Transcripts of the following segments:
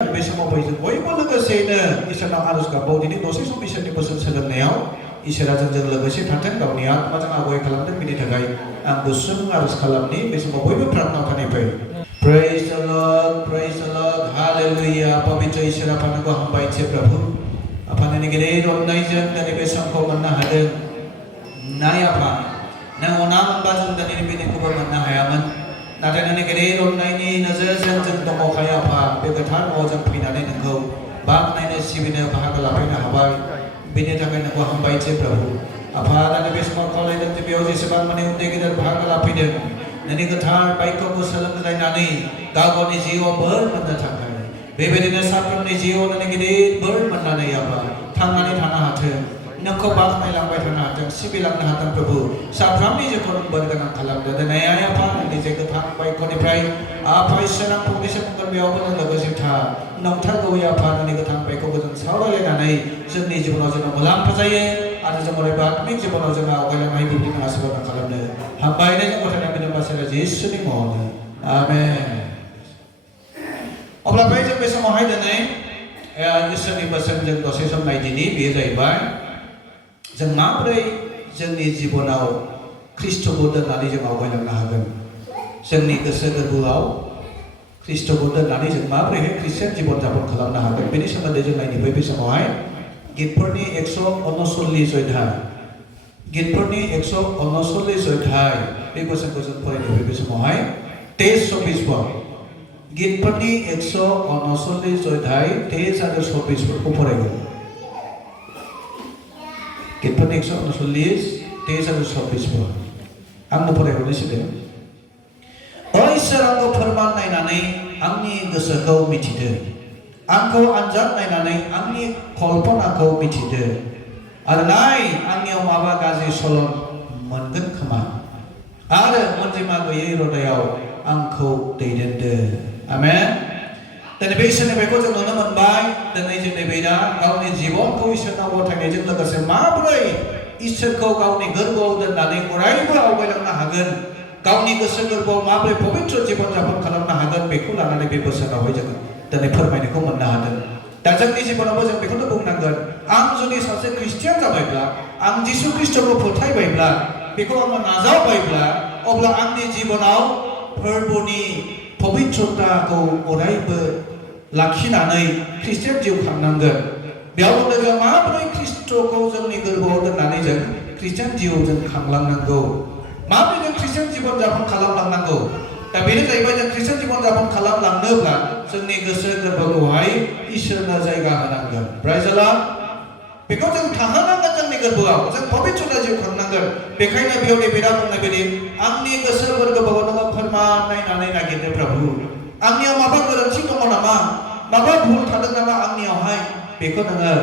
बे समाव बयबो लोगोसेयैनो इसोरनाव आरज गाबो दिनै दसे सम इसोरनि बोसोन सोलोंनायाव इसोरा जोंजों लोगोसे थाथों गावनि आत्माजों आगय खालामदों बिनि थाखाय आं गुसुं आरज खालामनि बे समाव बयबो प्रार्थना थानायफाय Praise the Lord, hallelujah पवित्र ईश्वर आफाखौ हामबायसै प्रभु आफानि गेदेर अननायजों दिनै बे समखौ मोननो हादों नाय आफा नों अना मोनबा जों दिनै बेखौबो मोननो हायामोन नाथाय नोंनि गेदेर अननायनि नोजोरजों जों दङखाय आफा बे गोथार न'आव जों फैनानै नोंखौ बाख्नायनो सिबिनो बाहागो लाफैनो हाबाय बेनि थाखाय नोंखौ हामबायसै प्रभु आफा दिनै बे समाव खावलायदों जे बेयाव जेसेबां माने उन्दै गेदेर बाहागो लाफैदों नोंनि गोथार बाक्यखौ सोलोंलायनानै गाव गावनि जिउआव बोर मोननो थाखाय बेबायदिनो साफ्रोमनि जिउआव नोंनि गिदिर बोर मोननानै आफा थांनानै थानो हाथों नोंखौ बाख्नायलांबाय थानो हाथों सिबिलांनो हाथों प्रभु साफ्रोमनि जिउखौ नों बोर गोनां खालामदो दिनै आइ आफा नोंनि जे गोथार बाक्यनिफ्राय आफा इसोर आं फंनैसो बुंगोन बेयावबो नों लोगोसे था नंथारगौयै आफा नोंनि गोथार बाक्यखौ जों सावरायलायनानै जोंनि जिबनाव जोङो मुलाम्फा जायो आरो जों अरायबो आत्मिक जिबनाव जोङो आवगायलांनाय बिब्दिनो आशीर्बाद खालामनो हामबायनायजों गथायनाय बिदिनो बासायना जिसुनि मुङावनो आमेन अब्ला बै जों बे समावहाय दिनै इसोरनि बोसोन जों दसे सम नायदिनि बेयो जाहैबाय जों माबोरै जोंनि जिबनाव ख्रिस्ट'खौ दोननानै जों आवगायलांनो हागोन जोंनि गोसो गोरबोआव ख्रिस्ट'खौ दोननानै जों माबोरैहाय ख्रिस्टियान जिबन जापन खालामनो हागोन बेनि सोमोन्दै जों नायनि बे समावहाय गितफोरनि 139 अध्याय गितफोरनि 139 अध्याय बे बोसोनखौ जों फरायनो बे समावहाय 23-24 पद गितफोरनि 139 अध्याय 23 आरो 24 पदखौ फरायगोन गितफोरनि 139 23 आरो 24 पद आंनो फरायहरनोसै इसोर आंखौ फोरमान नायनानै आंनि गोसोखौ मिथिदो आंखौ आनजाद नायनानै आंनि कल्पनाखौ मिथिदो आरो नाय आंनियाव माबा गाज्रि सलन मोनगोन खोमा आरो अनजिमा गैयै हृदयाव आंखौ दैदेनदो आमेन दिनै बे इसोरनि बेखौ जों नुनो मोनबाय दिनै जोंनि बेदा गावनि जिबनखौ इसोरनाव गथायनायजों लोगोसे माबोरै इसोरखौ गावनि गोरबोआव दोननानै अरायबो आवगायलांनो हागोन गावनि गोसो गोरबोआव माबोरै पवित्र जीवन जापन खालामनो हागोन बेखौ लानानै बे बोसोनावहाय जोङो दिनै फोरमायनायखौ मोननो हादों दा जोंनि जिबनावबो जों बेखौनो बुंनांगोन आं जुदि सासे ख्रिस्टियान जाबायब्ला आं जिसु ख्रिस्ट'खौ फोथायबायब्ला बेखौ आङो नाजावबायब्ला अब्ला आंनि जिबनाव फोरबोनि पवित्रताखौ अरायबो लाखिनानै ख्रिस्टियान जिउ खांनांगोन बेयाव जों माबोरै ख्रिस्ट'खौ जोंनि गोरबोआव दोननानै जों ख्रिस्टियान जिउ जों खांलांनांगौ माबोरै जों ख्रिस्टियान जीवन जापन खालामलांनांगौ दा बेनो जाहैबाय जों ख्रिस्टियान जीवन जापन खालामलांनोब्ला जोंनि गोसो गोरबोखौहाय इसोरनो जायगा होनांगोन प्राइज द लर्ड बेखौ जों थाहोनांगोन जोंनि गोरबोआव जों पवित्रता जिउ खांनांगोन बेखायनो बेयाव नैबेदा बुंनाय बायदि आंनि गोसो गोरबोखौ नोङो फोरमान नायनानै नागिरदो प्रभु आंनियाव माबा गोरोन्थि दङ नामा माबा भुल थादों नामा आंनियावहाय बेखौ नोङो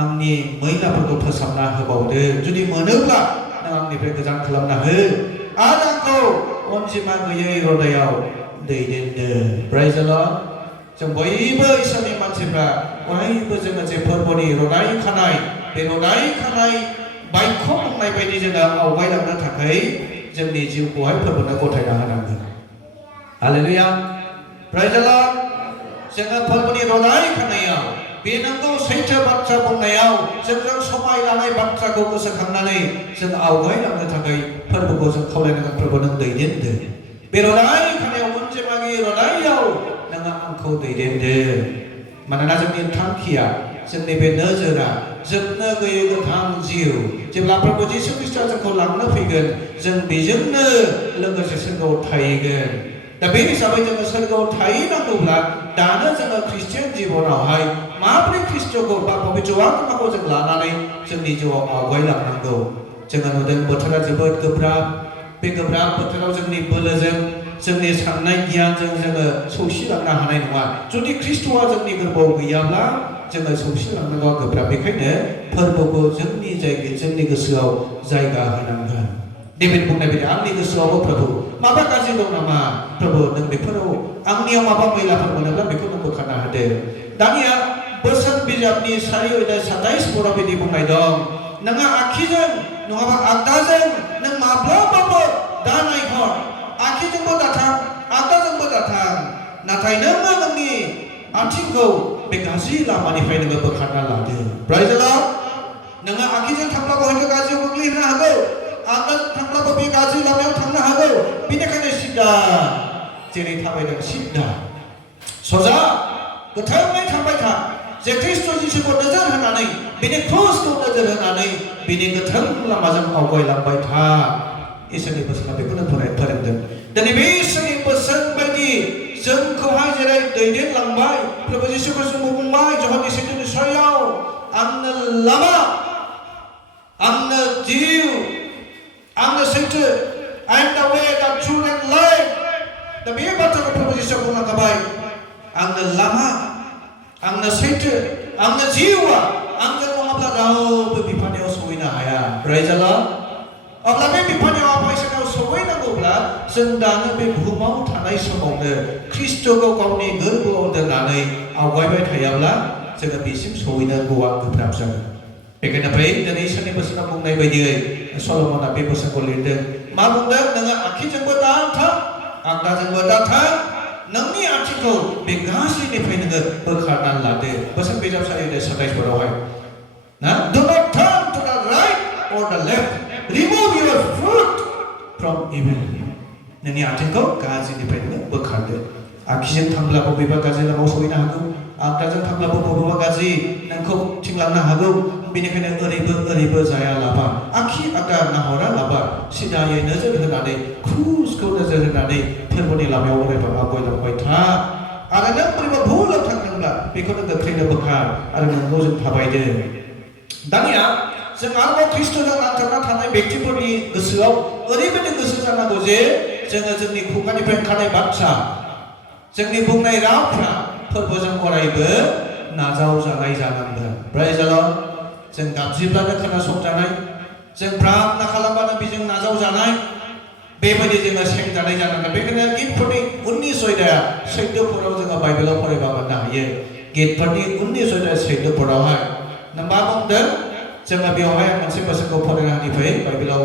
आंनि मैलाफोरखौ फोसाबना होबावदो जुदि मोनोब्ला नों आंनिफ्राय गोजान खालामना हो आरो आंखौ अनजिमा गैयै हृदयाव दैदेनदो प्राइज द लर्ड जों बयबो इसोरनि मानसिफ्रा अरायबो जोङो जे फोरबोनि रनाय खानाय बे रनाय खानाय बाक्य बुंनाय बायदि जोङो आवगायलांनो थाखाय जोंनि जिउखौहाय फोरबोनो गथायना होनांगोन हालेलुया प्राइज द लर्ड जोङो फोरबोनि रनाय खानायाव बे नंगौ सैथो बाथ्रा बुंनायाव जोंजों समाय लानाय बाथ्राखौ गोसोखांनानै जों आवगायलांनो थाखाय फोरबोखौ जों खावलायनांगोन फोरबो नों दैदेनदो बे रनाय खानायाव मोनसे मागि रनायाव नोङो आंखौ दैदेनदो मानोना जोंनि थांखिया जोंनि बे नोजोरा जोबनो गैयै गोथां जिउ जेब्ला प्रभु जिसु ख्रिस्टआ जोंखौ लांनो फैगोन जों बेजोंनो लोगोसे सोरगोआव थाहैगोन दा बे हिसाबै जोङो सोरगोआव थाहैनांगौब्ला दानो जोङो ख्रिस्टियान जिबनावहाय माबोरै ख्रिस्ट'खौ बा पवित्र आत्माखौ जों लानानै जोंनि जिउआव आवगायलांनांगौ जोङो नुदों बोथोरा जोबोद गोब्राब बे गोब्राब बोथोराव जोंनि बोलोजों जोंनि साननाय गियानजों जोङो सौसिलांनो हानाय नङा जुदि ख्रिस्ट'आ जोंनि गोरबोआव गैयाब्ला जोङो सौसिलांनांगौआ गोब्राब बेखायनो फोरबोखौ जोंनि जायगायाव जोंनि गोसोआव जायगा होनांगोन डेभिड बुंनाय बायदि आंनि गोसोआवबो प्रभु माबा गाज्रि दं नामा प्रभु नों बेफोराव आंनियाव माबा मैलाफोर मोनोब्ला बेखौ नों बोखारना होदो दानिया बोसोन बिजाबनि 4:27 पदआव बिदि बुंनाय दं नोङो आखिजों नङाबा आगदाजों नों माब्लाबाबो दा नायहर आखिजोंबो दाथां आगदाजोंबो दाथां नाथाय नोङो नोंनि आथिंखौ बे गाज्रि लामानिफ्राय नोङो बोखारना लादो Praise the Lord नोङो आखिजों थांब्लाबो हयथ' गाज्रियाव गोग्लैनो हागौ आगोल थांब्लाबो बे गाज्रि लामायाव थांनो हागौ बेनिखायनो सिद्दा जेरै थाबायदों सिद्दा सजा गोथौङै थांबाय था जे ख्रिस्ट' जिसुखौ नोजोर होनानै बिनि क्रुसखौ नोजोर होनानै बिनि गोथों लामाजों आवगायलांबाय था इसोरनि बोसोना बेखौनो फोरोंदों दिनै बे इसोरनि बोसोन बायदि जोंखौहाय जेरै दैदेनलांबाय प्रभु जिसु ख्रिस्ट'खौ बुंबाय जहननि 7 अध्यायाव आंनो लामा आंनो जिउ आंनो सैथो I am the way the truth and life दा बे बाथ्राखौ प्रभु जिसुआ बुंलांबाय आंनो लामा आंनो सैथो आंनो जिउआ आंजों नङाब्ला रावबो बिफानियाव सहैनो हाया Praise the Lord अब्ला बे बिफानियाव आफा इसोरनाव सहैनांगौब्ला जों दानो बे बुहुमाव थानाय समावनो ख्रिस्ट'खौ गावनि गोरबोआव दोननानै आवगायबाय थायाब्ला जोङो बेसिम सहैनांगौआ गोब्राब जागोन बेखायनो बै दिनै इसोरनि बोसोनाव बुंनाय बायदियै सल'मना बे बोसोनखौ लिरदों मा बुंदों नोङो आखिजोंबो दाथां आगदाजोंबो दाथां नोंनि आथिंखौ बे गाज्रिनिफ्राय नोङो बोखारनानै लादो बोसोन बिजाबसालि 27 फोरावहाय ना do not turn to the right or the left remove your foot from evil नोंनि आथिंखौ गाज्रिनिफ्राय नोङो बोखारदो आखिजों थांब्ला बबेबा गाज्रि लामायाव सहैनो हागौ आगदाजों थांब्लाबो बबेबा गाज्रि नोंखौ थिंलांनो हागौ बेनिखायनो ओरैबो जायालाबा आखि आगदा नाहरा लाबा सिदायै नोजोर होनानै क्रुसखौ नोजोर होनानै फोरबोनि लामायाव अरायबो आवगायलांबाय था आरो नों बोरैबा भुलाव थांदोंब्ला बेखौ नों गोख्रैनो बोखार आरो नोंगौ जों थाबायदो दानिया जों आरोबाव ख्रिस्ट'जों नांथाबना थानाय व्यक्तिफोरनि गोसोआव ओरैबायदि गोसो जानांगौ जे जोङो जोंनि खुगानिफ्राय ओंखारनाय बाथ्रा जोंनि बुंनाय रावफ्रा फोरबोजों अरायबो नाजावजानाय जानांगोन Praise the Lord जों गाबज्रिब्लानो खोनासंजानाय जों प्रार्थना खालामबानो बेजों नाजावजानाय बेबायदि जोङो सेंजानाय जानांगोन बेखायनो गितफोरनि 19 अध्याया 14 जोङो बाइबेलाव फरायबा मोननो हायो गितफोरनि 19 अध्याय 14 नों मा बुंदों जोङो बेवहाय मोनसे बोसोनखौ फरायनायनिफ्राय बाइबेलाव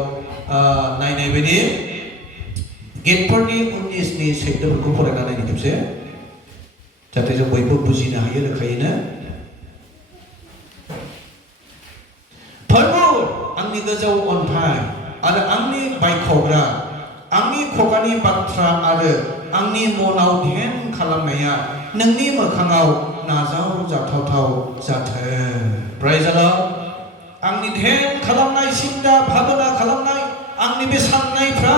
नायनाय बायदि गितफोरनि 19 नि 14 फरायनानै खेबसे जाहाथे जों बयबो बुजिनो हायो रोखायैनो फोरबो आंनि गोजौ अन्थाइ आरो आंनि बायख'ग्रा आंनि खुगानि बाथ्रा आरो आंनि मनाव ध्यान खालामनाया नोंनि मोखाङाव नाजावजाथाव जाथों Praise the Lord आंनि ध्यान खालामनाय सिन्ता भाबना खालामनाय आंनि बे साननायफ्रा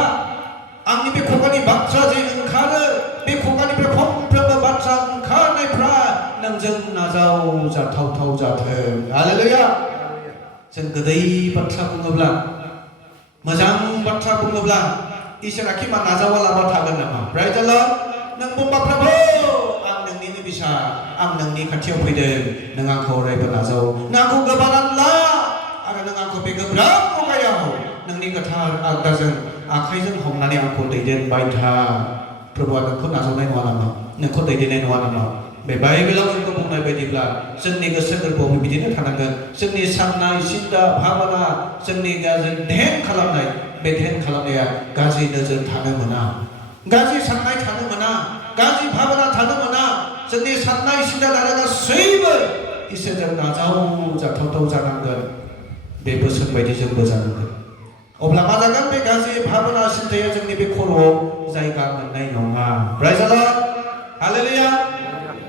आंनि बे खुगानि बाथ्रा जे ओंखारो बे खुगानिफ्राय फंफ्रोमबो बाथ्रा ओंखारनायफ्रा नोंजों नाजावजाथाव जाथों हालेलुया जों गोदै बाथ्रा बुङोब्ला मोजां बाथ्रा बुङोब्ला इसोरा कि मा नाजावालाबा थागोन नामा Praise the Lord नों बुंबा प्रभु आं नोंनिनो बिसा आं नोंनि खाथियाव फैदों नों आंखौ अरायबो नाजाव नों आंखौ गोबानानै ला आरो नों आंखौ बे गोब्राब मुगायाव नोंनि गोथार आगदाजों आखाइजों हमनानै आंखौ दैदेनबाय था प्रभुआ नोंखौ नाजावनाय नङा नामा नोंखौ दैदेननाय नङा नामा बे बाइबेलाव जोंखौ बुंनाय बायदिब्ला जोंनि गोसो गोरबोआव बिदिनो थानांगोन जोंनि साननाय सिन्ता भाबना जोंनि ध्यान खालामनाय बे ध्यान खालामनाया गाज्रि नोजोर थानो मोना गाज्रि साननाय थानो मोना गाज्रि भाबना थानो मोना जोंनि साननाय सिन्ता आरो गासैबो इसोरजों नाजावजाथाव जानांगोन बे बोसोन बायदि जोंबो जानांगोन अब्ला मा जागोन बे गाज्रि भाबना सिन्ताया जोंनि बे खर'आव जायगा मोननाय नङा Praise the Lord हालेलुया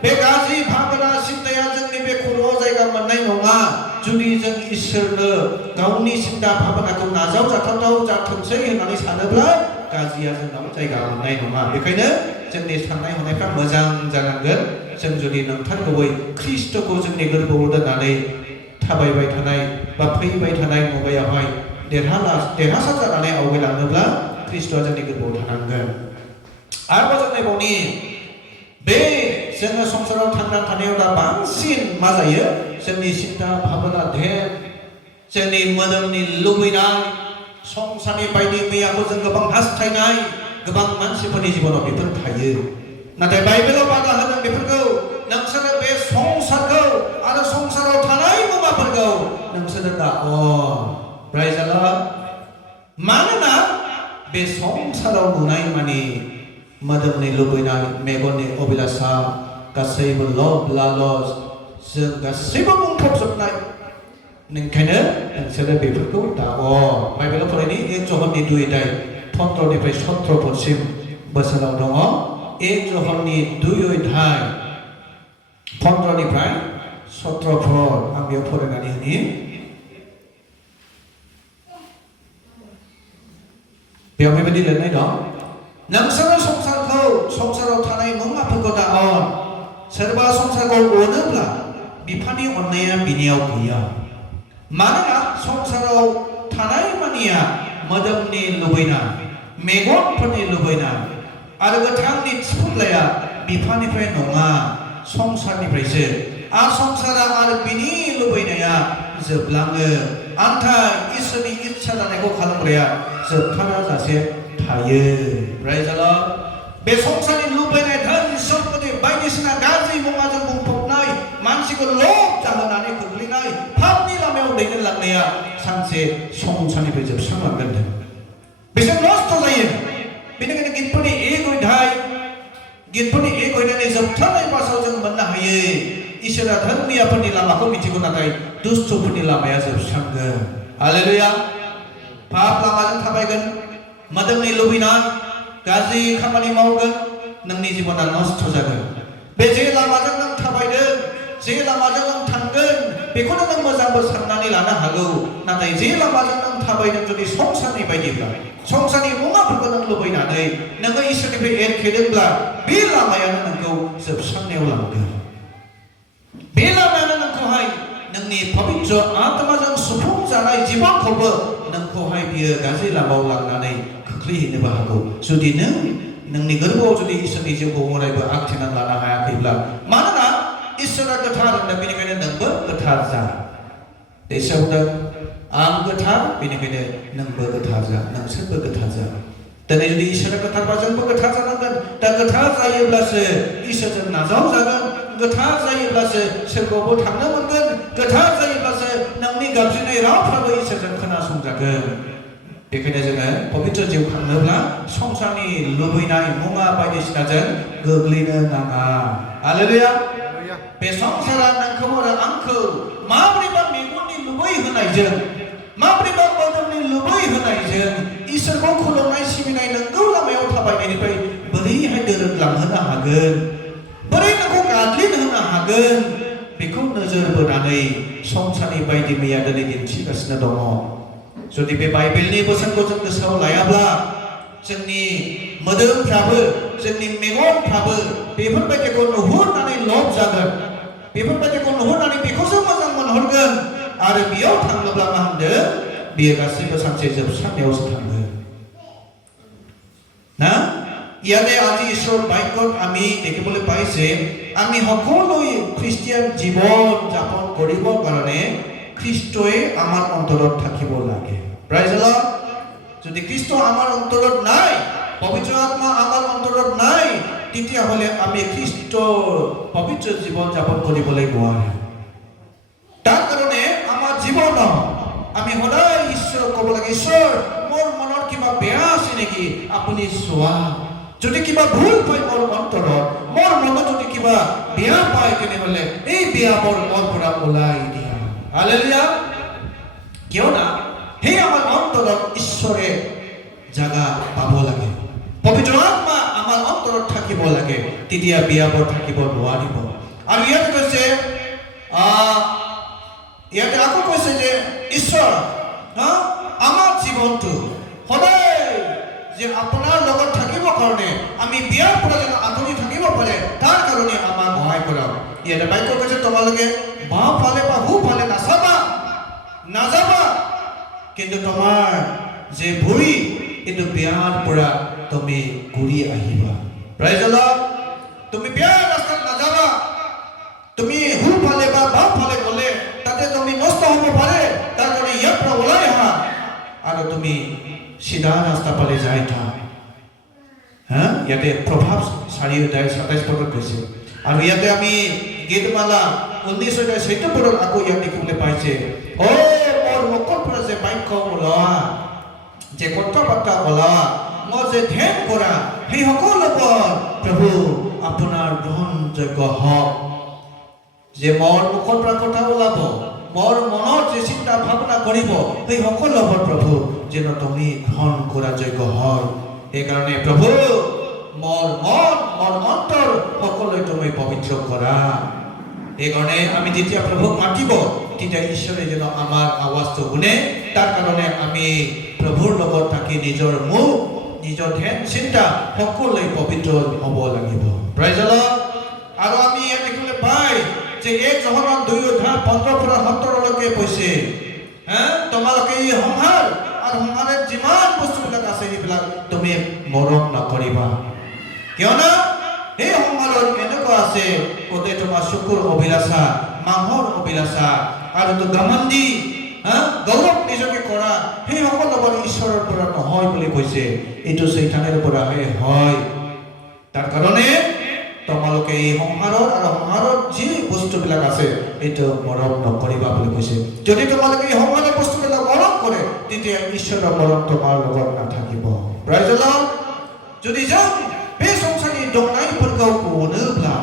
बे गाज्रि भाबना सिन्ताया जोंनि बे खर'आव जायगा मोननाय नङा जुदि जों इसोरनो गावनि सिन्ता भाबनाखौ नाजावजाथाव जाथोंसै होननानै सानोब्ला गाज्रिया जोंनाव जायगा मोननाय नङा बेखायनो जोंनि साननाय हनायफ्रा मोजां जानांगोन जों जुदि नंथारगौयै ख्रिस्ट'खौ जोंनि गोरबोआव दोननानै थाबायबाय थानाय बा फैबाय थानाय मुगायावहाय देरहासार जानानै आवगायलाङोब्ला ख्रिस्ट'आ जोंनि गोरबोआव थानांगोन आरोबाव जों नायबावनि बे जोङो संसाराव थांना थानायाव दा बांसिन मा जायो जोंनि सिन्ता भाबना ध्यान जोंनि मोदोमनि लुबैनाय संसारनि बायदि मैयाखौ जों गोबां हास्थायनाय गोबां मानसिफोरनि जिबनाव बेफोर थायो नाथाय बाइबेलाव बादा होदों बेफोरखौ नोंसोरो बे संसारखौ आरो संसाराव थानाय मुवाफोरखौ नोंसोरो दा Praise the Lord मानोना बे संसाराव नुनाय मानि मोदोमनि लुबैनाय मेगननि अभिलाषा गासैबो लब लालस जों गासैबो बुंफबजोबनाय नोंखायनो नोंसोरो बेफोरखौ दाअ बाइबेलाव फरायनि 1 जहननि 2:15 17 बोसोराव दङ 1 जहननि 2:15 17 आं बेयाव फरायनानै होनि बेयाव बेबायदि लिरनाय दं नोंसोरो संसाराव थानाय मुवाफोरखौ दाअन सोरबा संसारखौ अनोब्ला बिफानि अननाया बिनियाव गैया मानोना संसाराव थानाय मानिया मोदोमनि लुबैनाय मेगनफोरनि लुबैनाय आरो गोथांनि थिफुनलाया बिफानिफ्राय नङा संसारनिफ्रायसो संसारा आरो बिनि लुबैनाया जोबलाङो नाथाय इसोरनि इच्छा जानायखौ खालामग्राया जोबथारा जासे थायो Praise the Lord बे संसारनि लुबैनाय धोन सम्पति बायदिसिना गाज्रि मुवाजों बुंफबनाय मानसिखौ लब जाहोनानै खोख्लैनाय पापनि लामायाव दैदेनलांनाया सानसे संसारनिफ्राय जोबस्रांलांगोन बिसोर नस्थ' जायो बेनिखायनो गितफोरनि 1 अध्यायनि जोबथारनाय बासाव जों मोननो हायो इसोरा धर्मियाफोरनि लामाखौ मिथिगौ नाथाय दुष्टफोरनि लामाया जोबस्रांगोन हालेलुया पाप लामाजों थाबायगोन मोदोमनि लुबैनाय गाज्रि खामानि मावगोन नोंनि जिबना नस्थ' जागोन बे जे लामाजों नों थाबायदों जे लामाजों नों थांगोन बेखौनो नों मोजांबो साननानै लानो हागौ नाथाय जे लामाजों नों थाबायदों जुदि संसारनि बायदिब्ला संसारनि मुवाफोरखौ नों लुबैनानै नोङो इसोरनिफ्राय एरखेदोंब्ला बे लामायानो नोंखौ जोबस्रांनायाव लांगोन बे लामायानो नोंखौहाय नोंनि पबित्र आत्माजों सुफुंजानाय जिबनखौबो नोंखौहाय बियो गाज्रि लामायाव लांनानै खोख्लैहैनोबो हागौ जुदि नोंनि गोरबोआव जुदि इसोरनि जिउखौ अरायबो आखिनानै लानो हायाखैब्ला मानोना इसोरा गोथार होनदों बेनिखायनो नोंबो गोथार जा इसोर बुंदों आं गोथार बेनिखायनो नोंबो गोथार जा नोंसोरबो गोथार जा दिनै जुदि इसोरा गोथारबा जोंबो गोथार जानांगोन दा गोथार जायोब्लासो इसोरजों नाजावजागोन गोथार जायोब्लासो सोरगोआवबो थांनो मोनगोन गोथार जायोब्लासो नोंनि गाबज्रिनाय रावफ्राबो इसोरजों खोनासंजागोन बेखायनो जोङो पबित्र जिउ खांनोब्ला संसारनि लुबैनाय मुवा बायदिसिनाजों गोग्लैनो नाङा हालेलुया बे संसारा नोंखौ आरो आंखौ माबोरैबा मेगननि लुबै होनायजों माबोरैबा मोदोमनि लुबै होनायजों इसोरखौ खुलुमनाय सिबिनाय नंगौ लामायाव थाबायनायनिफ्राय बोरैहाय दोरोदलांहोनो हागोन बोरै नोंखौ गाग्लिन होनो हागोन बेखौ नोजोर बोनानै संसारनि बायदि मैया दिनै दिन्थिगासिनो दङ जुदि बे बाइबेलनि बोसोनखौ जों गोसोआव लायाब्ला जोंनि मोदोमफ्राबो जोंनि मेगनफ्राबो बेफोरबायदिखौ नुहुरनानै लब जागोन बेफोरबायदिखौ नुहुरनानै बेखौसो मोजां मोनहरगोन आरो बेयाव थाङोब्ला मा होनदों बेयो गासैबो सानसे जोबस्रांनायावसो थांगोन না ইয়াতে আজি ঈশ্বর বাক্যত আমি দেখিবলৈ পাইছে আমি সকলোৱে খ্ৰীষ্টিয়ান জীৱন যাপন কৰিবৰ কাৰণে খ্ৰীষ্টই আমাৰ অন্তৰত থাকিব লাগে প্রাইজ দ্য লর্ড যদি খ্ৰীষ্ট আমাৰ অন্তৰত নাই পবিত্ৰ আত্মা আমাৰ অন্তৰত নাই তেতিয়া হলে আমি খ্ৰীষ্ট পবিত্ৰ জীৱন যাপন কৰিবলৈ নোৱাৰিম তাৰ কাৰণে আমাৰ জীৱন আমি সদায় ঈশ্বৰ ক'ব লাগে ঈশ্বৰ মোৰ মনৰ কিবা বেয়া আছে নেকি আপুনি চোৱা যদি কিবা ভুল পায় মোৰ অন্তৰত মোৰ মনত যদি কিবা বেয়া পায় তেনেহলে এই বেয়াবোৰ মোৰ পৰা ওলাই দিয়া হালেলুয়া কিয় না সেই আমাৰ অন্তৰত ঈশ্বৰে জাগা পাব লাগে পবিত্ৰ আত্মা আমাৰ অন্তৰত থাকিব লাগে তেতিয়া বেয়াবোৰ থাকিব নোৱাৰিব আৰু ইয়াত কৈছে ইয়াতে আকৌ কৈছে যে ঈশ্বৰ আমাৰ জীৱনটো সদায় যে আপোনাৰ লগত থাকিব কাৰণে আমি বিয়াৰ পৰা যেন আঁতৰি থাকিব পাৰে তাৰ কাৰণে আমাক সহায় কৰক ইয়াতে বাক্য কৈছে তোমালোকে বাওঁ ফালে বা সু ফালে নাযাবা কিন্তু তোমাৰ যে ভৰি এইটো বিয়াৰ পৰা তুমি ঘূৰি আহিবা প্রাইজ দ্য লর্ড তুমি বিয়াৰ ৰাস্তাত নাযাবা তুমি সু ফালে বা বাওঁ ফালে গলে তাতে তুমি নষ্ট হ'ব পাৰে তাৰ কাৰণে ইয়াৰ পৰা ওলাই আহা আৰু তুমি সিধা ৰাস্তা পালে যাই থাকা ইয়াতে প্ৰভাৱ 4:27 পদত কৈছে আৰু ইয়াতে আমি গীতমালা 19:14 পদত আকৌ ইয়াত দেখিবলৈ পাইছে ও মোৰ মুখৰ পৰা যে বাক্য ওলোৱা যে কথা বাৰ্তা ওলোৱা মই যে ধ্যান কৰা সেই সকলোবোৰ প্ৰভু আপোনাৰ গ্ৰহণ যোগ্য হওক যে মোৰ মুখৰ পৰা কথা ওলাব মোৰ মনত যে চিন্তা ভাৱনা কৰিব সেই সকলোবোৰ প্ৰভু যেন তুমি গ্ৰহণ কৰা যোগ্য হয় সেইকাৰণে প্ৰভু মোৰ মন মোৰ অন্তৰ সকলোৱে তুমি পবিত্ৰ কৰা সেইকাৰণে আমি যেতিয়া প্ৰভুক মাতিব তেতিয়া ঈশ্বৰে যেন আমাৰ আৱাজটো শুনে তাৰ কাৰণে আমি প্ৰভুৰ লগত থাকি নিজৰ মুখ নিজৰ ধ্যান চিন্তা সকলোৱে পবিত্ৰ হ'ব লাগিব প্রাইজ দ্য লর্ড আৰু আমি ইয়াত দেখিবলৈ পাই যে 1 যোহানৰ 2:15 পৰা 17 লৈকে কৈছে তোমালোকে এই সংসাৰ আৰু সংসাৰত যিমান বস্তুবিলাক আছে সেইবিলাক তুমি মৰম নকৰিবা কিয়নো এই সংসাৰত এনেকুৱা আছে কোতে তোমাৰ চকুৰ অভিলাষা মাংসৰ অভিলাষা আৰু তো গমন্দি গৌৰৱ নিজকে কৰা সেই সকলোবোৰ ঈশ্বৰৰ পৰা নহয় বুলি কৈছে এইটো শয়তানৰ পৰাহে হয় তাৰ কাৰণে তোমালোকে এই সংসাৰৰ আৰু সংসাৰত যি বস্তুবিলাক আছে এইটো মৰম নকৰিবা বুলি কৈছে যদি তোমালোকে এই সংসাৰৰ বস্তুবিলাক মৰম কৰে তেতিয়া ঈশ্বৰৰ মৰম তোমাৰ লগত নাথাকিব প্রাইজ দ্য লর্ড যদি जों बे संसारनि दंनायफोरखौ अनोब्ला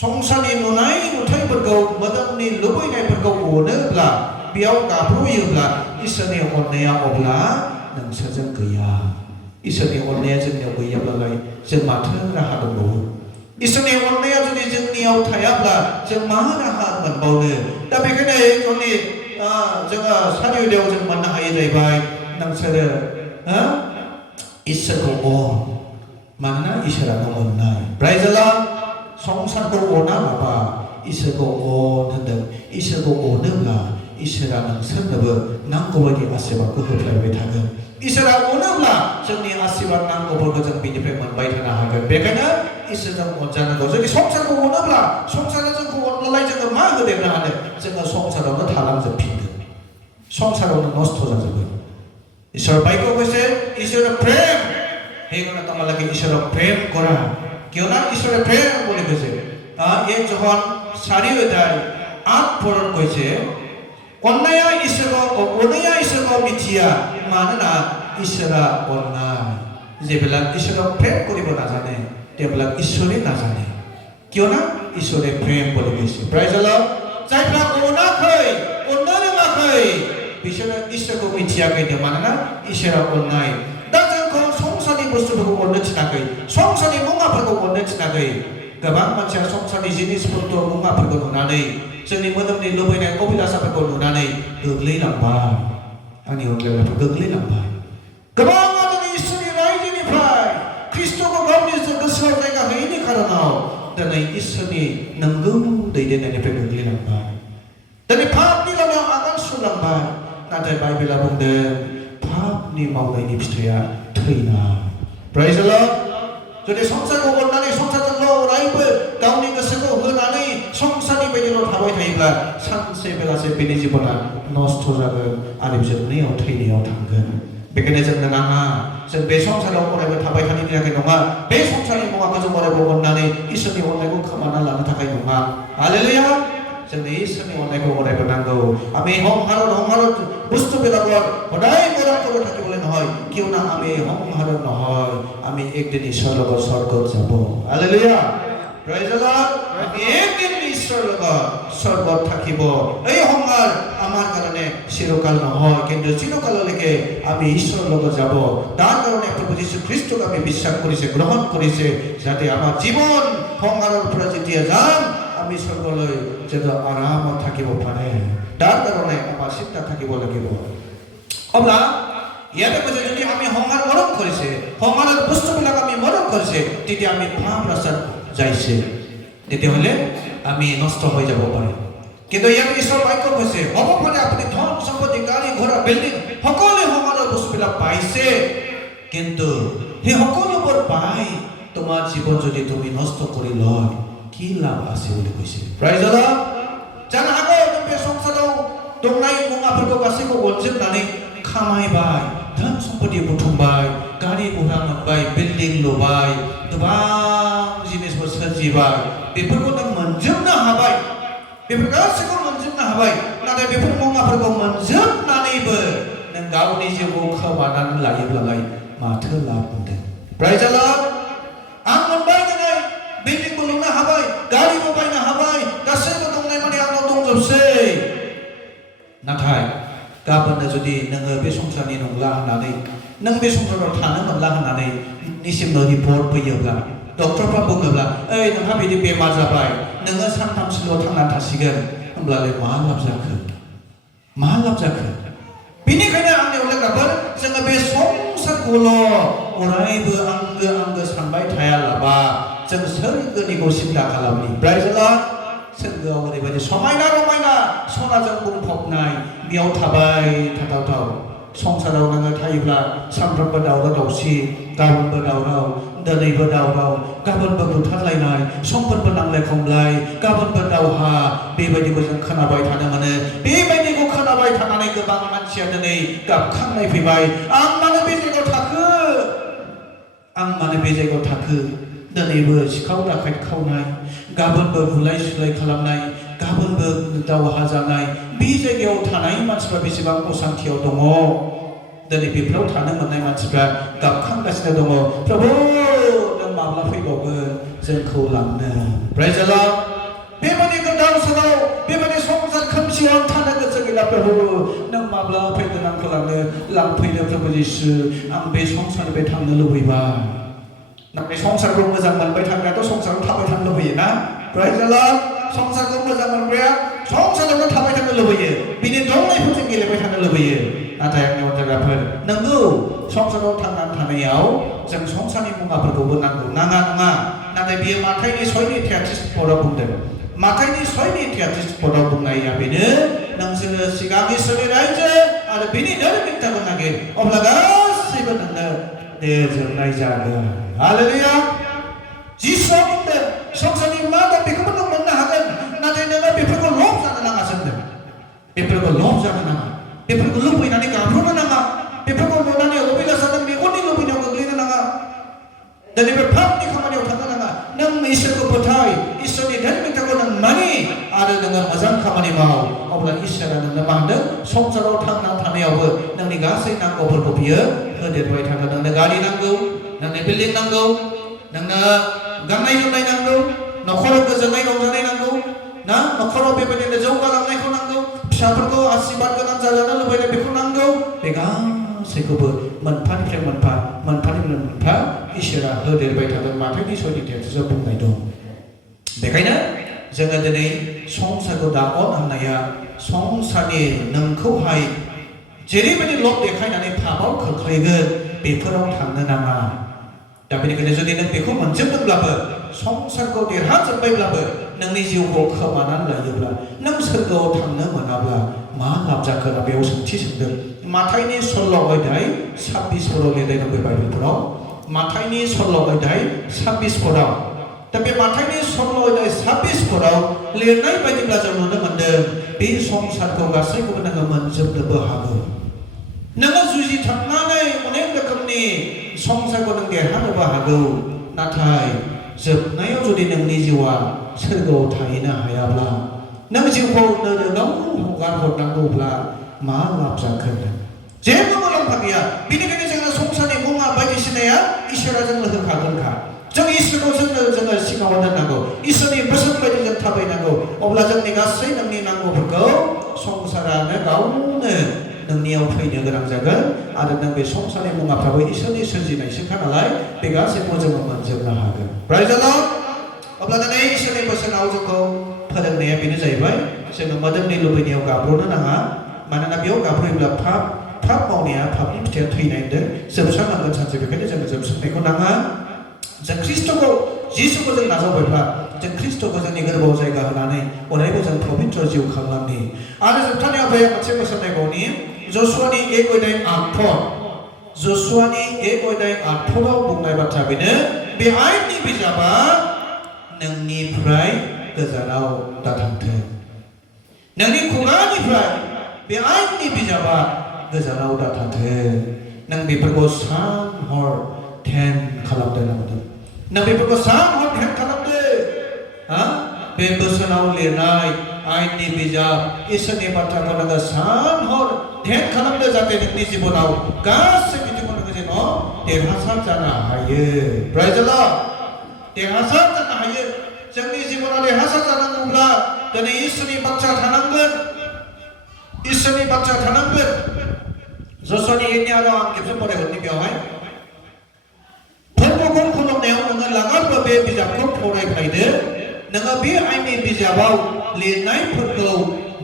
संसारनि नुनाय नुथायफोरखौ मोदोमनि लुबैनायफोरखौ अनोब्ला बेयाव गाब्र'योब्ला इसोरनि अननाया अब्ला नोंसोरजों गैया इसोरनि अननाया जोंनियाव गैयाब्लालाय जों माथो राहा दंबावो इसोरनि अननाया जुदि जोंनियाव थायाब्ला जों मा राहा मोनबावनो दा बेखायनो जोंनि जोङो सारियाव जों मोननो हायो जाहैबाय नोंसोरो इसोरखौ अन मानोना इसोरानो अननाय प्राइज द्য लर्ड संसारखौ अनालाबा इसोरखौ अन होनदों इसोरखौ अनोब्ला इसोरा नोंसोरनोबो नांगौबायदि आशीर्वादखौ होफ्लायबाय थागोन इसोरा अनोब्ला जोंनि आशीर्वाद नांगौफोरखौ जों बिनिफ्राय मोनबाय थानो हागोन बेखायनो इसोरजों अनजानांगौ जुदि संसारखौ अनोब्ला संसारा जोंखौ अनब्लालाय जोङो मा होदेरनो हानो जोङो संसारावनो थालांजोबफिनगोन संसारावनो नस्थ' जाजोबगोन ঈশ্বর বাক্য কৈছে ঈশ্বৰৰ প্ৰেম সেইকাৰণে তোমালোকে ঈশ্বৰৰ প্ৰেম কৰা কিয় না ঈশ্বৰৰ প্ৰেম বুলি কৈছে 1 যোহান 4:8 কৈছে অন্যায় ঈশ্বৰক মিথিয়া মাননা ঈশ্বৰা অন্যায় যিবিলাক ঈশ্বৰক প্ৰেম কৰিব নাজানে তেওঁবিলাক ঈশ্বৰে নাজানে কিয় না ঈশ্বৰে প্ৰেম বুলি কৈছে প্রাইজ দ্য লর্ড যাইফोरा अनाखै अननो रोङाखै बिसोरो इसोरखौ मिथियाखै मानोना इसोरा अननाय दा जोंखौ संसारनि बुस्थुफोरखौ अननो थिनाखै संसारनि मुवाफोरखौ अननो थिनाखै गोबां मानसिया संसारनि जिनिसफोरखौ मुवाफोरखौ नुनानै जोंनि मोदोमनि लुबैनाय अभिलाषाफोरखौ नुनानै गोग्लैलांबाय आंनि अनलायनायफोर गोग्लैलांबाय गोबाङा दिनै इसोरनि रायजोनिफ्राय ख्रिस्ट'खौ गावनि गोसोआव जायगा होयैनि खारनाव दिनै इसोरनि नंगौ दैदेननायनिफ्राय गोग्लैलांबाय दिनै पापनि लामायाव आगान सुरलांबाय नाथाय बाइबेला बुंदों पापनि मावनायनि फिथाइया थैनाय प्राइज द्য लर्ड जुदि संसारखौ अननानै संसारजोंल' अरायबो गावनि गोसोखौ होनानै संसारनि बायदिल' थाबाय थायोब्ला सानसे बेलासे बेनि जिबना नस्थ' जागोन आरो जोबनायाव थैनायाव थांगोन बेखायनो जोंनो नाङा जों बे संसाराव अरायबो थाबाय थानो थाखाय नङा बे संसारनि मुवाखौ जों अरायबो अननानै इसोरनि अननायखौ खोमाना लानो थाखाय नङा हालेलुया जोंनो इसोरनि अननायखौ अरायबो नांगौ আমি সংসাৰত বস্তুবিলাকৰ সদায় মৰম কৰি থাকিবলৈ নহয় কিয়নো আমি সংসাৰত নহয় আমি একদিন ঈশ্বৰৰ লগত স্বৰ্গত যাব হালেলুয়া প্রাইজ দ্য লর্ড আমি একদিন ঈশ্বৰৰ লগত স্বৰ্গত থাকিব এই সংসাৰ আমাৰ কাৰণে চিৰকাল নহয় কিন্তু চিৰকাললৈকে আমি ঈশ্বৰৰ লগত যাব তাৰ কাৰণে প্ৰভু যীশু খ্ৰীষ্টক আমি বিশ্বাস কৰিছে গ্ৰহণ কৰিছে যাতে আমাৰ জীৱন সংসাৰৰ পৰা যেতিয়া যাম আমি স্বৰ্গলৈ যেন আৰামত থাকিব পাৰে তাৰ কাৰণে আমাৰ চিন্তা থাকিব লাগিব অবলা ইয়াতে কৈছে যদি আমি সংসাৰ মৰম কৰিছে সংসাৰৰ বস্তুবিলাক আমি মৰম কৰিছে তেতিয়া আমি পাপ ৰাস্তাত যাইছে তেতিয়াহ'লে আমি নষ্ট হৈ যাব পাৰে কিন্তু ইয়াতে ঈশ্বৰ বাক্য কৈছে হ'ব পাৰে আপুনি ধন সম্পত্তি গাড়ী ঘোঁৰা বিল্ডিং সকলো সংসাৰৰ বস্তুবিলাক পাইছে কিন্তু সেই সকলোবোৰ পাই তোমাৰ জীৱন যদি তুমি নষ্ট কৰি লয় কি লাভ আছে বুলি কৈছে প্রাইজ দ্য লর্ড जानो हागौ बे संसाराव दंनाय मुवाफोरखौ गासैखौ अनजोबनानै खामायबाय धन सम्पति बुथुमबाय गारि घोड़ा मोनबाय बिल्डिं लुबाय गोबां जिनिसफोर सोरजिबाय बेफोरखौ नों मोनजोबनो हाबाय बेफोर गासैखौ मोनजोबनो हाबाय नाथाय बेफोर मुवाफोरखौ मोनजोबनानैबो नों गावनि जिउखौ खोमानानै लायोब्लालाय माथो लाब मोनदों प्राइज द्য लर्ड आं मोनबाय दिनै बिल्डिंबो लुनो हाबाय गारिबो बायनो हाबाय गासैबो दंनाय माने आंनाव दंजोबसै नाथाय गाबोननो जुदि नोङो बे संसारनि नंला होननानै नों बे संसाराव थानो मोनला होननानै नोंनिसिम रिपर्ट फैयोब्ला डक्टरफ्रा बुङोब्ला ओइ नोंहा बिदि बेमार जाबाय नोङो सानथामसोल' थांनानै थासिगोन होमब्लालाय मा लाब जाखो मा लाब जाखो बेनिखायनो आंनि लोगोफोर जोङो बे संसारखौल' अरायबो आंगो आंगो सानबाय थायालाबा जों सोरगोनिखौ सिन्ता खालामनि प्राइज द लर्ड सोरगोआव ओरैबायदि समायना रमायना सनाजों बुंफबनाय बेयाव थाबाय थाथावथाव संसाराव नोङो थायोब्ला सानफ्रोमबो दावराव दावसि गाबोनबो दावराव दिनैबो दावराव गाबोनबो बुथारलायनाय समफोरबो नांलाय खमलाय गाबोनबो दावहा बेबायदिखौ जों खोनाबाय थानो मोनो बेबायदिखौ खोनाबाय थानानै गोबां मानसिया दिनै गाबखांनाय फैबाय आं मानो बे जायगायाव थाखो आं मानो बे जायगायाव थाखो दिनैबो सिखाव दाखायत खावनाय गाबोनबो बुलाय सुलाय खालामनाय गाबोनबो दावहा जानाय बे जायगायाव थानाय मानसिफ्रा बेसेबां असान्थियाव दङ दिनै बेफोराव थानो मोननाय मानसिफ्रा गाबखांगासिनो दङ प्रभु नों माब्ला फैबावगोन जोंखौ लांनो प्राइज द लर्ड बेबायदि गोदाव सोराव बेबायदि संसार खोमसियाव थानो गोसो गैला प्रभु नों माब्ला फैगोन आंखौ लांफैनो प्रभु जिसु आं बे संसारनिफ्राय थांनो लुबैबाय नाथाय संसारखौ मोजां मोनबाय थाग्रायाथ' संसाराव थाबाय थानो लुबैयो ना प्राइज द लर्ड संसारखौ मोजां मोनग्राया संसारावनो थाबाय थानो लुबैयो बिनि दंनायफोरजों गेलेबाय थानो लुबैयो नाथाय आंनि अनजाग्राफोर नंगौ संसाराव थांनानै थानायाव जों संसारनि मुवाफोरखौबो नांगौ नाङा नङा नाथाय बियो माथाइनि 6:33 पदाव बुंदों माथाइनि 6:33 पदाव बुंनाया बेनो नोंसोरो सिगां इसोरनि रायजो आरो बिनि धर्मिकताखौ नागिर अब्ला गासैबो नोंनो देरजोबनाय जागोन हालेलुया जिसुआ बुंदों संसारनि मा दं बेखौबो नों मोननो हागोन नाथाय नोङो बेफोरखौ लब जानो नाङा जोंनो बेफोरखौ लब जानो नाङा बेफोरखौ लुबैनानै गाब्र'नो नाङा बेफोरखौ नुनानै लुबैलासा नों मेगननि लुबैनायाव गोग्लैनो नाङा दिनै बे पापनि खामानियाव थांनो नाङा नों इसोरखौ फोथाय इसोरनि धर्मिकताखौ नों मानि आरो नोङो मोजां खामानि माव अब्ला इसोरा नोंनो मा होनदों संसाराव थांना थानायावबो नोंनि गासै नांगौफोरखौ बियो होदेरबाय थागोन नोंनो गारि नांगौ नोंनो बिल्डिं नांगौ नोंनो गाननाय जोमनाय नांगौ न'खराव गोजोननाय रंजानाय नांगौ ना न'खराव बेबायदिनो जौगालांनायखौ नांगौ फिसाफोरखौ आशीर्बाद गोनां जाजानो लुबैनाय बेखौ नांगौ बे गासैखौबो मोनफानिफ्राय मोनफा इसोरा होदेरबाय थादों माथाइनि 6:33 बुंनाय दं बेखायनो जोङो दिनै संसारखौ दागन होननाया संसारनि नोंखौहाय जेरैबायदि लब देखायनानै पापाव खोख्लैगोन बेफोराव थांनो नाङा दा बेनिखायनो जुदि नों बेखौ मोनजोबदोंब्लाबो संसारखौ देरहाजोब्बायब्लाबो नोंनि जिउखौ खोमानानै लायोब्ला नों सोरगोआव थांनो मोनाब्ला मा लाब जाखो ना बेयाव सोंथि सोंदों माथाइनि 16:26 पदाव लिरनाय दं बे बाइबेलफोराव माथाइनि 16:26 पदाव दा बे माथाइनि 16:26 पदाव लिरनाय बायदिब्ला जों नुनो मोनदों बे संसारखौ गासैखौबो नोङो मोनजोबनोबो हागौ नोङो जुजिथाबनानै अनेक रोखोमनि संसारखौ नों देरहानोबो हागौ नाथाय जोबनायाव जुदि नोंनि जिउआ सोरगोआव थाहैनो हायाब्ला नों जिउखौ नोरगाव हगार हरनांगौब्ला मा लाब जाखो जेबो मुलाम्फा गैया बेनिखायनो जोङो संसारनि मुवा बायदिसिनाया इसोरा जोंनो होखागोनखा जों इसोरखौ जोङो सिगाङाव दोननांगौ इसोरनि बोसोन बायदि जों थाबायनांगौ अब्ला जोंनि गासै नोंनि नांगौफोरखौ संसारानो गावनो नोंनियाव फैनो गोनां जागोन आरो नों बे संसारनि मुवाफ्राबो इसोरनि सोरजिनायसोखा नालाय बे गासैखौ जोङो मोनजोबनो हागोन प्राइज द लर्ड अब्ला दिनै इसोरनि बोसोनाव जोंखौ फोरोंनाया बेनो जाहैबाय जोङो मोदोमनि लुबैनायाव गाब्र'नो नाङा मानोना बेयाव गाब्र'योब्ला पाप मावनाया पापनि फिथाइया थैनाय होनदों जोबस्रांनांगोन सानसे बेखायनो जोङो जोबस्रांनायखौ नाङा जों ख्रिस्ट'खौ जिसुखौ जों नाजावबायब्ला जों ख्रिस्ट'खौ जोंनि गोरबोआव जायगा होनानै अरायबो जों पबित्र जिउ खालामनि आरो जोबथारनायाव बे मोनसे बोसोन नायबावनि जसुआनि 1:8 जसुआनि 1:8 बुंनाय बाथ्रा बेनो बे आयेननि बिजाबा नोंनिफ्राय गोजानाव दाथांथों नोंनि खुगानिफ्राय बे आयेननि बिजाबा गोजानाव दाथांथों नों बेफोरखौ सान हर ध्यान खालामदों नों बेफोरखौ सान हर ध्यान खालामदो बे बोसोनाव लिरनाय आयेननि बिजाब इसोरनि बाथ्राखौ नोङो सान हर ध्यान खालामदो जाहाथे नोंनि जिबनाव गासै बिथिङाव नोङो जेन' देरहासार जानो हायो प्राइज द लर्ड देरहासार जानो हायो जोंनि जिबनाव देरहासार जानांगौब्ला दिनै इसोरनि बाथ्रा थानांगोन इसोरनि बाथ्रा थानांगोन जसुवानि 1 आरो आं खेबसे फरायहरनि बेवहाय फोरबोखौ खुलुमनायाव नोङो लागारबो बे बिजाबखौ फरायफायदो नोङो बे आयेननि बिजाबाव लिरनायफोरखौ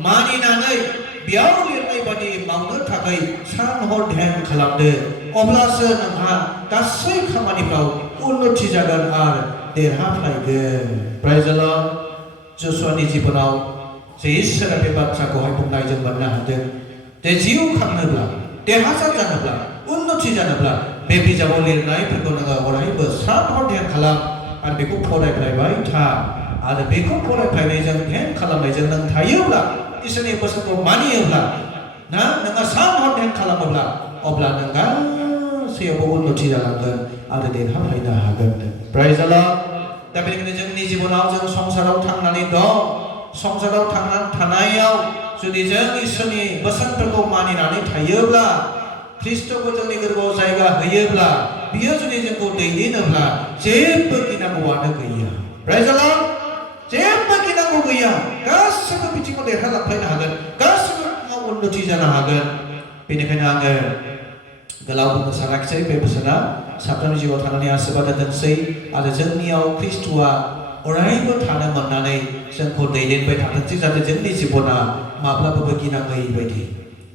मानिनानै बेयाव लिरनाय बादि मावनो थाखाय सान हर ध्यान खालामदो अब्लासो नोंहा गासै खामानिफ्राव उन्नति जागोन आरो देरहाफायगोन प्राइज द लर्ड जसुवानि जिबनाव जे इसोरा बे बाथ्राखौहाय बुंनाय जों मोननो हादों जे जिउ खांनोब्ला देरहासार जानोब्ला उन्नति जानोब्ला बे बिजाबाव लिरनायफोरखौ नोङो अरायबो सान हर ध्यान खालाम आरो बेखौ फरायफायबाय था आरो बेखौ फरायफायनायजों ध्यान खालामनायजों नों थायोब्ला इसोरनि बोसोनखौ मानियोब्ला ना नोङो सान हर ध्यान खालामोब्ला अब्ला नों गासैयावबो उन्नति जालांगोन आरो देरहाफायनो हागोन प्राइज द लर्ड दा बेनिखायनो जोंनि जिबनाव जों संसाराव थांनानै दं संसाराव थांनानै थानायाव जुदि जों इसोरनि बोसोनफोरखौ मानिनानै थायोब्ला ख्रिस्ट'खौ जोंनि गोरबोआव जायगा होयोब्ला बियो जुदि जोंखौ दैदेनोब्ला जेबो गिनांगौआनो गैया प्राइज द लर्ड जेबो गिनांगौ गैया गासैबो बिथिङाव देरहालांफायनो हागोन गासैबो बिथिङाव उन्नति जानो हागोन बेनिखायनो आङो गोलाव बुंनो सानाखिसै बे बोसोना साफ्रोमनि जिउआव थानानै आशीर्बाद होथोंसै आरो जोंनियाव ख्रिस्ट'आ अरायबो थानो मोननानै जोंखौ दैदेनबाय थाथोंसै जाहाथे जोंनि जिबना माब्लाबाबो गिनाङै बायदि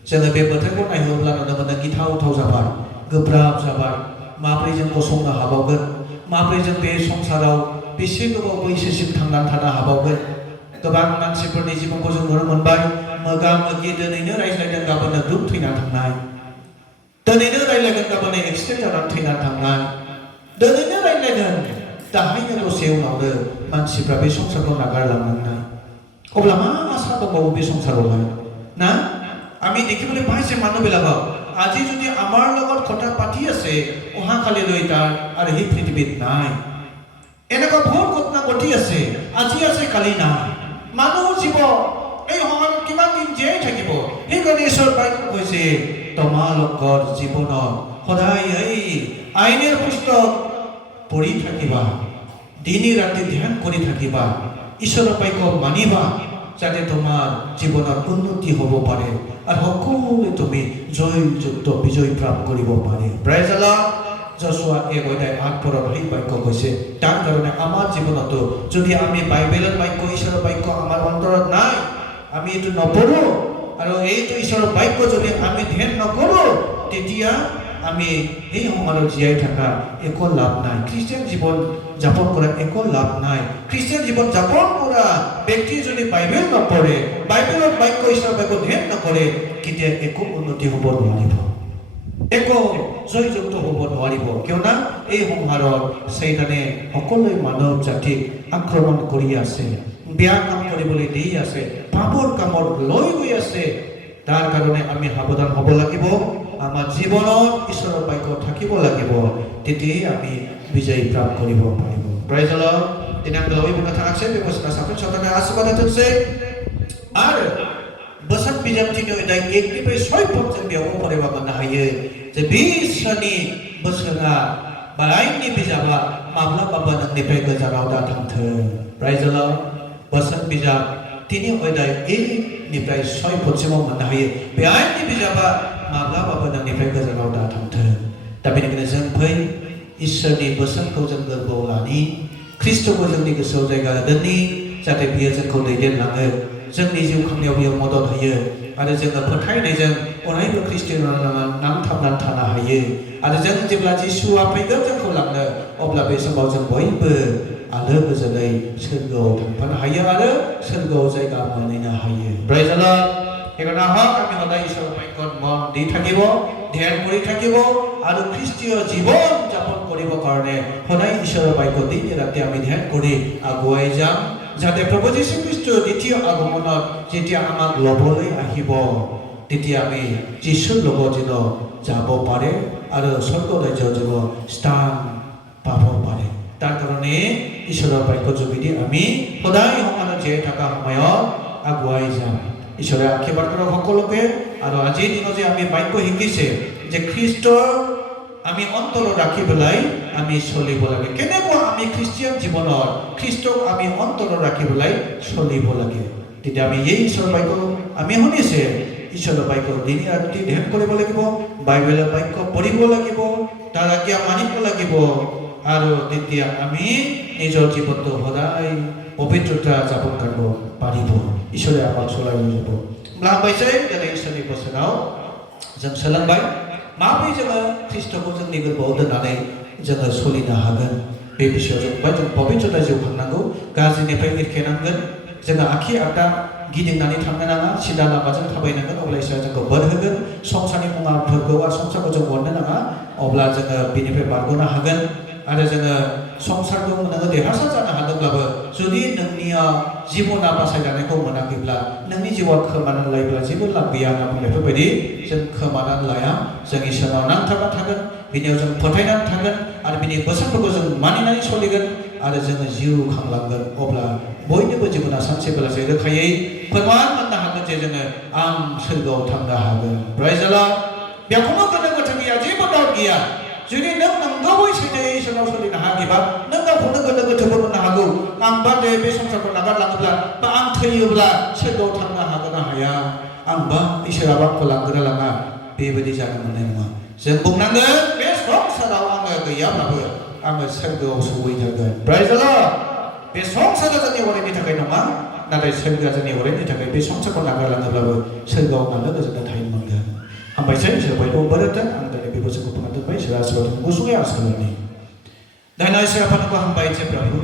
जोङो बे बोथोरखौ नायहरोब्ला नुनो मोनो गिथावथाव जाबाय गोब्राब जाबाय माबोरै जों गसंनो हाबावगोन माबोरै जों बे संसाराव बेसे गोबाव बैसोसिम थांनानै थानो हाबावगोन गोबां मानसिफोरनि जिबनखौ जों नुनो मोनबाय मोगा मोगि दिनैनो रायज्लायदों गाबोननो दुब थैना थांनाय दिनैनो रायज्लायगोन गाबोननो एक्सिडेन्ट जानानै थैना थांनाय दिनैनो रायज्लायगोन दाहायनो दसे उनावनो मानसिफ्रा बे संसारखौ नागारलांनांनाय अब्ला मा आसा दंबावो बे संसारावहाय না আমি দেখিবলৈ পাইছে মানুহবিলাকক আজি যদি আমাৰ লগত কথা পাতি আছে অহাকালিলৈ তাৰ আৰু এই পৃথিৱীত নাই এনেকুৱা বহুত ঘটনা ঘটি আছে আজি আছে কালি নাই মানুহ জীৱ এই সমাজত কিমান দিন জীয়াই থাকিব সেইকাৰণে ঈশ্বৰ বাক্য কৈছে তোমালোকৰ জীৱনত সদায় এই আইনৰ পুস্তক পঢ়ি থাকিবা দিনে ৰাতি ধ্যান কৰি থাকিবা ঈশ্বৰৰ বাক্য মানিবা যাতে তোমাৰ জীৱনত উন্নতি হ'ব পাৰে আৰু সকলোৱে তুমি জয়যুক্ত বিজয় প্ৰাপ্ত কৰিব পাৰে প্রাইজ দ্য লর্ড যশোয়া 1:8 এই বাক্য কৈছে তাৰ কাৰণে আমাৰ জীৱনতো যদি আমি বাইবেলৰ বাক্য ঈশ্বৰৰ বাক্য আমাৰ অন্তৰত নাই আমি এইটো নপঢ়ো আৰু এইটো ঈশ্বৰৰ বাক্য যদি আমি ধ্যান নকৰো তেতিয়া আমি এই সমাজত জীয়াই থকা একো লাভ নাই খ্ৰীষ্টিয়ান জীৱন যাপন কৰা একো লাভ নাই খ্ৰীষ্টিয়ান জীৱন যাপন কৰা ব্যক্তি যদি বাইবেল নপঢ়ে বাইবেলৰ বাক্য ঈশ্বৰৰ বাক্য ধ্যান নকৰে কেতিয়া একো উন্নতি হ'ব নোৱাৰিব একো জয়যুক্ত হ'ব নোৱাৰিব কিয়নো এই সংসাৰত শয়তানে সকলো মানৱ জাতিক আক্ৰমণ কৰি আছে বেয়া কাম কৰিবলৈ দি আছে পাপৰ কামত লৈ গৈ আছে তাৰ কাৰণে আমি সাৱধান হ'ব লাগিব আমাৰ জীৱনত ঈশ্বৰৰ বাক্য থাকিব লাগিব তেতিয়াই আমি বিজয় প্ৰাপ্ত কৰিব পাৰিব প্রাইজ দ্য লর্ড দিনাং দলই বুনা থাকছে বেবস্থা সাফল সদানে আশীর্বাদ হচ্ছে আর বসত বিজামতিनो এদাই একনিफ्राय 6 जों बेयाव फरायबा मोननो हायो जे बिसनि बोसोना बायनि बिजाबा माब्लाबाबो नोंनिफ्राय गोजानाव दा थांथों प्राइज द लर्ड बोसोन बिजाब 3 अध्याय 1 निफ्राय 6 पदसिमाव मोननो हायो बे आयनि बिजाबा माब्लाबाबो नोंनिफ्राय गोजानाव दा थांथों दा बेनिखायनो जों फै इसोरनि बोसोनखौ जों गोरबोआव लानि ख्रिस्ट'खौ जोंनि गोसोआव जायगा होदोंनि जाहाथे बियो जोंखौ दैदेनलाङो जोंनि जिउ खांनायाव बियो मदद होयो आरो जोङो फोथायनायजों अरायबो ख्रिस्टियानाव नांथाबनानै थानो हायो आरो जों जेब्ला जिसुआ फैगोन जोंखौ लांनो अब्ला बे समाव जों बयबो आलो गोजोनै सोरगोआव थांफानो हायो आरो सोरगोआव जायगा मोनहैनो हायो प्राइज द लर्ड সেইকাৰণে আহক আমি সদায় ঈশ্বৰৰ বাক্যত মন দি থাকিব ধ্যান কৰি থাকিব আৰু খ্ৰীষ্টীয় জীৱন যাপন কৰিবৰ কাৰণে সদায় ঈশ্বৰৰ বাক্য দিন ৰাতি আমি ধ্যান কৰি আগুৱাই যাম যাতে প্ৰভু যীশু খ্ৰীষ্টৰ দ্বিতীয় আগমনত যেতিয়া আমাক ল'বলৈ আহিব তেতিয়া আমি যীশুৰ লগত যেন যাব পাৰে আৰু স্বৰ্গ ৰাজ্যত যেন স্থান পাব পাৰে তাৰ কাৰণে ঈশ্বৰৰ বাক্য যোগেদি আমি সদায় সমাজত জীয়াই থকা সময়ত আগুৱাই যাম ঈশ্বৰে আশীৰ্বাদ কৰক সকলোকে আৰু আজিৰ দিনত যে আমি বাক্য শিকিছে যে খ্ৰীষ্টৰ আমি অন্তৰত ৰাখি পেলাই আমি চলিব লাগে কেনেকুৱা আমি আমি খ্রিস্টিয়ান জীবনত খ্রিস্টক আমি অন্তর রাখিবলৈ চলিব লাগে তেতিয়া আমি এই ঈশ্বৰ বাক্য আমি শুনিছে ঈশ্বৰৰ বাক্য দিনে ৰাতি ধ্যান কৰিব লাগিব বাইবেলৰ বাক্য পঢ়িব লাগিব তাৰ আজ্ঞা মানিব লাগিব আৰু তেতিয়া আমি নিজৰ জীৱনটো সদায় পবিত্ৰতা যাপন কৰিব পাৰিব ঈশ্বৰে আমাক চলাই লৈ যাব লাভাইছে দিनै ঈশ্বৰनि बोसोराव जों सोलोंबाय माबोरै जोङो ख्रिस्टखौ जोंनि गोरबोआव दोननानै जोङो सोलिनो हागोन बे बिषयाव जों पबित्रता जिउ खांनांगौ गाज्रिनिफ्राय निरखेनांगोन जोङो आखि आगदा गिदिंनानै थांनो नाङा सिदा लामाजों थाबायनांगोन अब्ला इसोरा जोंखौ बोर होगोन संसारनि मुवाफोरखौ आरो संसारखौ जों अननो नाङा अब्ला जोङो बेनिफ्राय बारग'नो हागोन आरो जोङो संसारखौ नोङो देरहासार जानो हादोंब्लाबो जुदि नोंनिया जिबना बासायजानायखौ मोनाखैब्ला नोंनि जिउआ खोमानानै लायोब्ला जेबो लाब गैया होनना बेफोरबायदि जों खोमानानै लाया जों इसोरनाव नांथाबना थागोन बिनियाव जों फोथायनानै थागोन आरो बिनि बोसोनफोरखौ जों मानिनानै सोलिगोन आरो जोङो जिउ खांलांगोन अब्ला बयनिबो जिबना सानसे बेलासे रोखायै फोरमान मोननो हागोन जे जोङो आं सोरगोआव थांनो हागोन प्राइज द लर्ड बेखौनो गोनो गोथो गैया जेबो दाउट गैया जुदि नों नंगौै सैथोयै इसोरनाव सोलिनो हायाखैबा नों गावखौनो गोनो गोथोबो मोननो हागौ आंबा बे संसारखौ नागारलाङोब्ला बा आं थैयोब्ला सोरगोआव थांनो हागोन ना हाया आंबा इसोराबा आंखौ लांगोन ना लाङा बेबायदि जानो मोननाय नङा जों बुंनांगोन बे संसाराव आङो गैयाब्लाबो आङो सोरगोआव सौहैथारगोन प्राइज द लर्ड बे संसारा जोंनि अरायनि थाखाय नङा नाथाय सोरगोआ जोंनि अरायनि थाखाय बे संसारखौ नागारलाङोब्लाबो सोरगोआव मानो गोजोननाय थाहैनो मोनगोन हामबायसै इसोर बयबो बोरथों आं दिनै बे बोसोरखौ बुंना दोनबाय इसोरा आशीर्वाद गुसुङै आसा खालामनि दाना इसोर आफाखौ हामबायसै प्रभु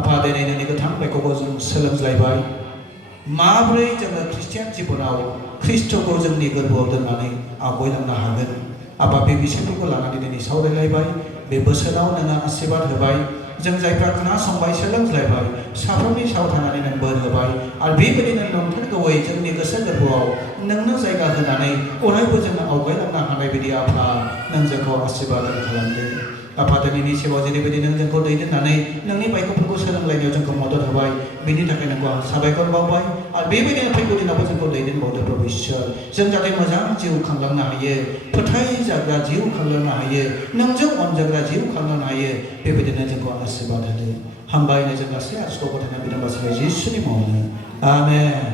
आफा दिनै नोंनि गोथां बायखौबो जों सोलोंज्लायबाय माबोरै जोङो ख्रिस्टियान जिबनाव ख्रिस्टखौ जोंनि गोरबोआव दोननानै आवगायलांनो हागोन आफा बे बिसयफोरखौ लानानै दिनै सावरायलायबाय बे बोसोराव नोङो आशीर्वाद होबाय जों जायफ्रा खोनासंबाय सोलोंज्लायबाय साफ्रोमनि सायाव थानानै नों बोर होबाय आरो बेबायदिनो नंथारगौयै जोंनि गोसो गोरबोआव नोंनो जायगा होनानै अरायबो जोङो आवगायलांनो हानाय बायदि आफा नों जोंखौ आशीर्वाद खालामदों आफा दिनैनि सेवाव जेरैबायदि नों जोंखौ दैदेननानै नोंनि बायखोफोरखौ सोलोंलायनायाव जोंखौ मदद होबाय बेनि थाखाय नोंखौ आं साबायखर बावबाय आरो बेबायदिनो फैगौ दिनावबो जोंखौ दैदेनबावदो प्रभु इसोर जों जाहाथे मोजां जिउ खांलांनो हायो फोथायजाग्रा जिउ खांलांनो हायो नोंजों अनजाग्रा जिउ खांलांनो हायो बेबायदिनो जोंखौ आशीर्वाद होदो हामबायनो जों गासै आरजखौ गथायना बिदां बासिबाय जिसुनि मुङावनो आमेन